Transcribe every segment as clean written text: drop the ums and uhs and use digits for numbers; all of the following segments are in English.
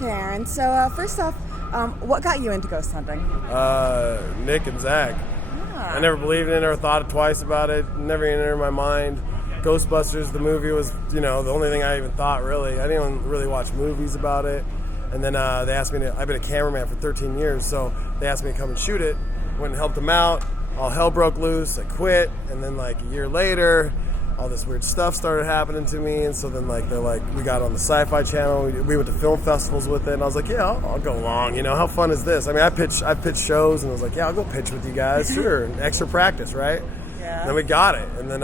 Okay, Aaron. So first off, what got you into ghost hunting? Nick and Zach. Ah. I never believed in it or thought twice about it. Never even entered my mind. Ghostbusters, the movie, was, the only thing I even thought, really. I didn't even really watch movies about it. And then they asked me to, I've been a cameraman for 13 years, so they asked me to come and shoot it. Went and helped them out. All hell broke loose. I quit. And then, like, a year later, all this weird stuff started happening to me. And so then, like, they're like, we got on the Sci-Fi Channel. We went to film festivals with it. And I was like, yeah, I'll go along. How fun is this? I mean, I pitched shows, and I was like, yeah, I'll go pitch with you guys. Sure. Extra practice, right? Yeah. And then we got it. And then,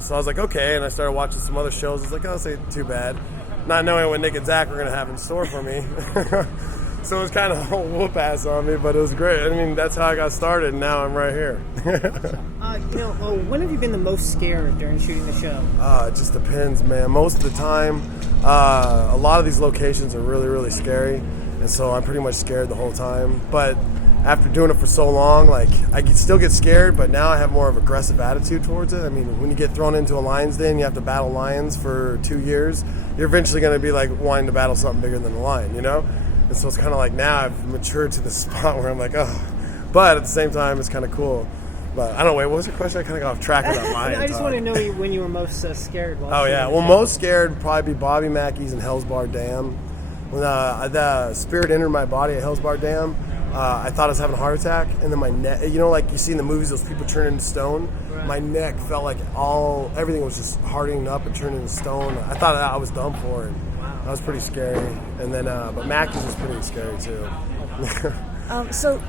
so I was like, okay. And I started watching some other shows. I was like, oh, this ain't too bad. Not knowing what Nick and Zach were going to have in store for me. So it was kind of a whoop ass on me, but it was great. I mean, that's how I got started, and now I'm right here. When have you been the most scared during shooting the show? It just depends, man. Most of the time, a lot of these locations are really, really scary, and so I'm pretty much scared the whole time. But after doing it for so long, like, I still get scared, but now I have more of an aggressive attitude towards it. I mean, when you get thrown into a lion's den, you have to battle lions for 2 years, you're eventually going to be like wanting to battle something bigger than a lion, And so it's kind of like now I've matured to the spot where I'm like, oh. But at the same time, it's kind of cool. But I don't know, wait, what was your question? I kind of got off track of that lion I just talk. want to know when you were most scared. Oh, yeah. Well, most scared would probably be Bobby Mackey's and Hell's Bar Dam. When the spirit entered my body at Hell's Bar Dam, I thought I was having a heart attack. And then my neck, like you see in the movies, those people turn into stone. Right. My neck felt like everything was just hardening up and turning into stone. I thought I was done for it. That was pretty scary. And then, but Mackey's was pretty scary too. So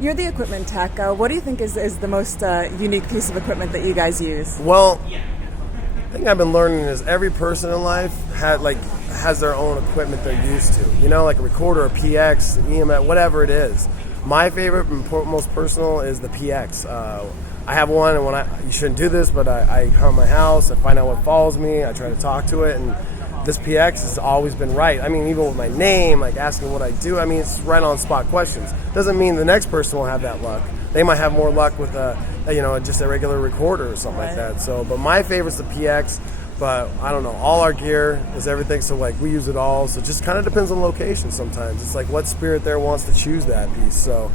you're the equipment tech. What do you think is the most unique piece of equipment that you guys use? Well, the thing I've been learning is every person in life has their own equipment they're used to. Like a recorder, a PX, an EMF, whatever it is. My favorite and most personal is the PX. I have one, and you shouldn't do this, but I hunt my house, I find out what follows me, I try to talk to it, and this PX has always been right. I mean, even with my name, like asking what I do, I mean, it's right on spot questions. Doesn't mean the next person will have that luck. They might have more luck with just a regular recorder or something like that. So, but my favorite's the PX. But I don't know. All our gear is everything, so like we use it all. So it just kind of depends on location. Sometimes it's like what spirit there wants to choose that piece. So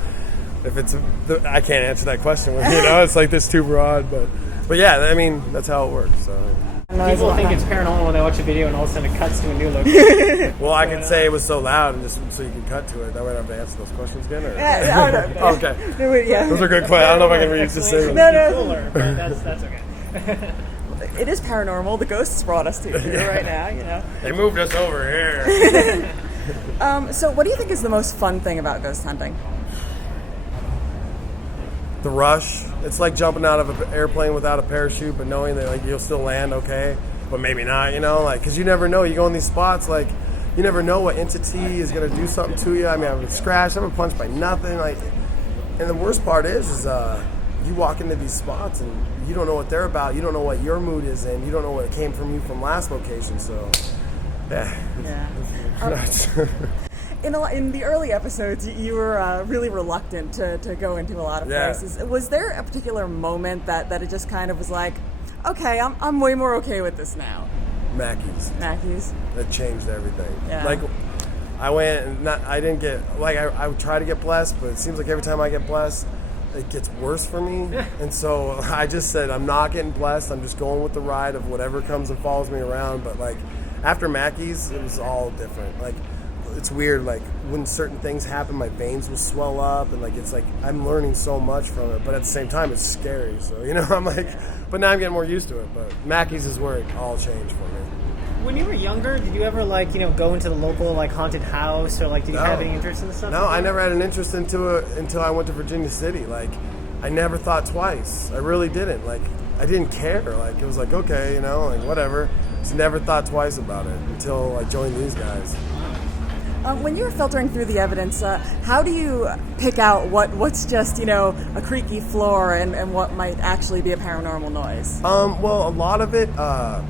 if it's, I can't answer that question. It's like this too broad. But yeah, I mean that's how it works. So. People think it's paranormal when they watch a video and all of a sudden it cuts to a new location. Well, I can say it was so loud, and just so you can cut to it. That way I don't have to answer those questions again. Or? Yeah, okay. Yeah. Those are good questions. I don't know if I can read the same. No. That's okay. It is paranormal. The ghosts brought us to here right now. They moved us over here. So what do you think is the most fun thing about ghost hunting? The rush. It's like jumping out of an airplane without a parachute, but knowing that like you'll still land okay, but maybe not. Because you never know. You go in these spots, like you never know what entity is gonna do something to you. I mean, I've been scratched. I've been punched by nothing. And the worst part is you walk into these spots and you don't know what they're about. You don't know what your mood is in. You don't know what came from you from last location. So, yeah. In the early episodes, you were really reluctant to go into a lot of places. Was there a particular moment that it just kind of was like, okay, I'm way more okay with this now? Mackey's. That changed everything. Yeah. Like, I went and I didn't get, like, I would try to get blessed, but it seems like every time I get blessed, it gets worse for me. And so I just said, I'm not getting blessed. I'm just going with the ride of whatever comes and follows me around. But, like, after Mackey's, it was all different. Like, it's weird, like when certain things happen, my veins will swell up, and like it's like I'm learning so much from it, but at the same time it's scary. So I'm like, but now I'm getting more used to it. But Mackey's is where it all changed for me. When you were younger, did you ever go into the local haunted house, or did you have any interest in the stuff? No, I never had an interest into it until I went to Virginia City. Like I never thought twice. I really didn't. Like I didn't care. Like it was like okay, like whatever. Just never thought twice about it until I joined these guys. When you were filtering through the evidence, how do you pick out what's just, a creaky floor and what might actually be a paranormal noise? Well, a lot of it, I'll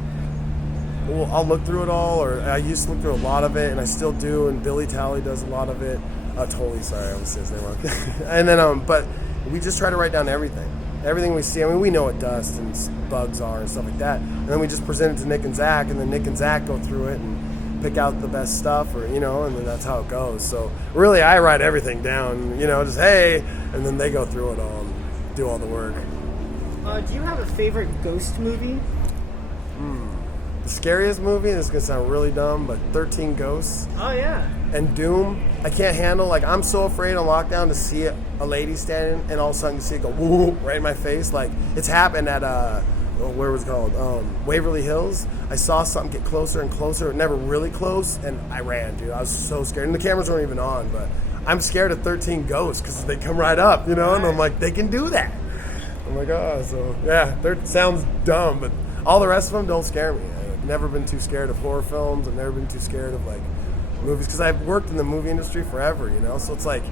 look through it all, or I used to look through a lot of it, and I still do, and Billy Talley does a lot of it. Totally, sorry, I almost said his name wrong. And then, but we just try to write down everything. Everything we see. I mean, we know what dust and bugs are and stuff like that. And then we just present it to Nick and Zach, and then Nick and Zach go through it and pick out the best stuff, or and then that's how it goes. So really, I write everything down, just hey, and then they go through it all and do all the work. Do you have a favorite ghost movie? The scariest movie, and this is gonna sound really dumb, but 13 Ghosts. Oh yeah. And Doom. I can't handle, I'm so afraid on lockdown to see a lady standing and all of a sudden you see it go woo right in my face. Like, it's happened at where was it called? Waverly Hills. I saw something get closer and closer, never really close, and I ran, dude. I was so scared. And the cameras weren't even on, but I'm scared of 13 Ghosts because they come right up, and I'm like, they can do that. I'm like, so yeah, sounds dumb, but all the rest of them don't scare me. I've never been too scared of horror films. I've never been too scared of movies because I've worked in the movie industry forever, so it's like,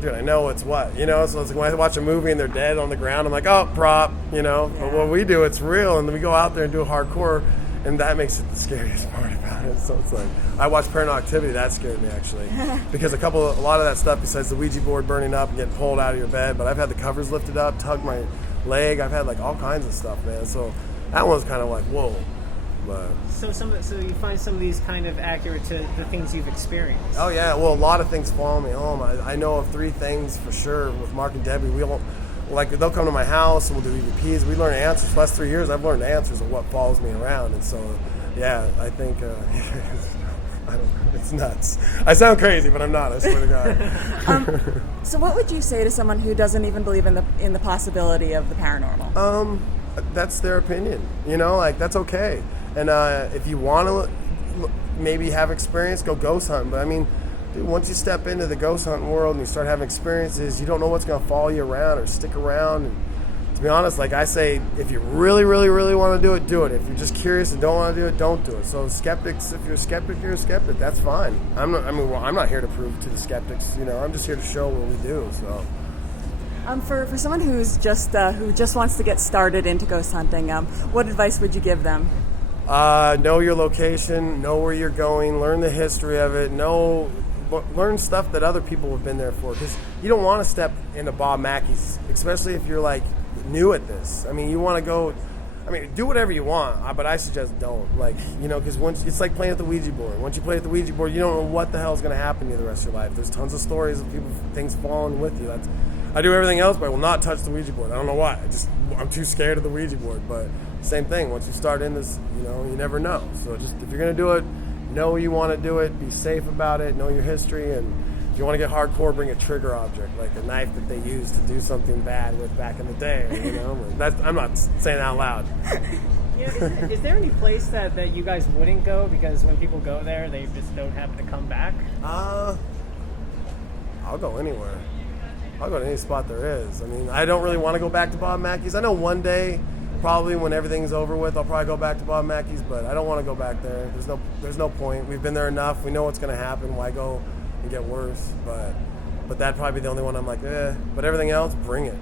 dude, I know what's what, so it's like when I watch a movie and they're dead on the ground, I'm like, oh, prop, But when we do, it's real, and then we go out there and do hardcore, and that makes it the scariest part about it. So it's like, I watched Paranormal Activity, that scared me actually, because a lot of that stuff besides the Ouija board burning up and getting pulled out of your bed, but I've had the covers lifted up, tugged my leg, I've had all kinds of stuff, man. So that one's kind of like, whoa. But so you find some of these kind of accurate to the things you've experienced. Oh yeah, well, a lot of things follow me home. I know of 3 things for sure with Mark and Debbie. We won't, they'll come to my house and we'll do EVPs. We learn answers. For the last 3 years, I've learned answers of what follows me around, and so yeah, I think I don't know, it's nuts. I sound crazy, but I'm not. I swear to God. So what would you say to someone who doesn't even believe in the possibility of the paranormal? That's their opinion. That's okay. And if you want to maybe have experience, go ghost hunting. But I mean, dude, once you step into the ghost hunting world and you start having experiences, you don't know what's going to follow you around or stick around. And to be honest, I say, if you really, really, really want to do it, do it. If you're just curious and don't want to do it, don't do it. So skeptics, if you're a skeptic, you're a skeptic. That's fine. I'm not here to prove to the skeptics. I'm just here to show what we do. So. For someone who just wants to get started into ghost hunting, what advice would you give them? Know your location, know where you're going, learn the history of it, learn stuff that other people have been there for, because you don't want to step into Bob Mackey's, especially if you're new at this. I mean, you want to go, do whatever you want, but I suggest don't, because once it's like playing at the Ouija board. Once you play at the Ouija board, you don't know what the hell is going to happen to you the rest of your life. There's tons of stories of things falling with you. I do everything else, but I will not touch the Ouija board. I don't know why. I'm too scared of the Ouija board. But same thing. Once you start in this, you never know. So just if you're going to do it, know you want to do it. Be safe about it. Know your history. And if you want to get hardcore, bring a trigger object, like a knife that they used to do something bad with back in the day. I'm not saying it out loud. Yeah, is there any place that you guys wouldn't go because when people go there, they just don't happen to come back? I'll go anywhere. I'll go to any spot there is. I don't really want to go back to Bob Mackey's. I know one day, probably when everything's over with, I'll probably go back to Bob Mackey's, but I don't want to go back there. There's no point. We've been there enough. We know what's going to happen. Why go and get worse? But that'd probably be the only one I'm like, eh. But everything else, bring it.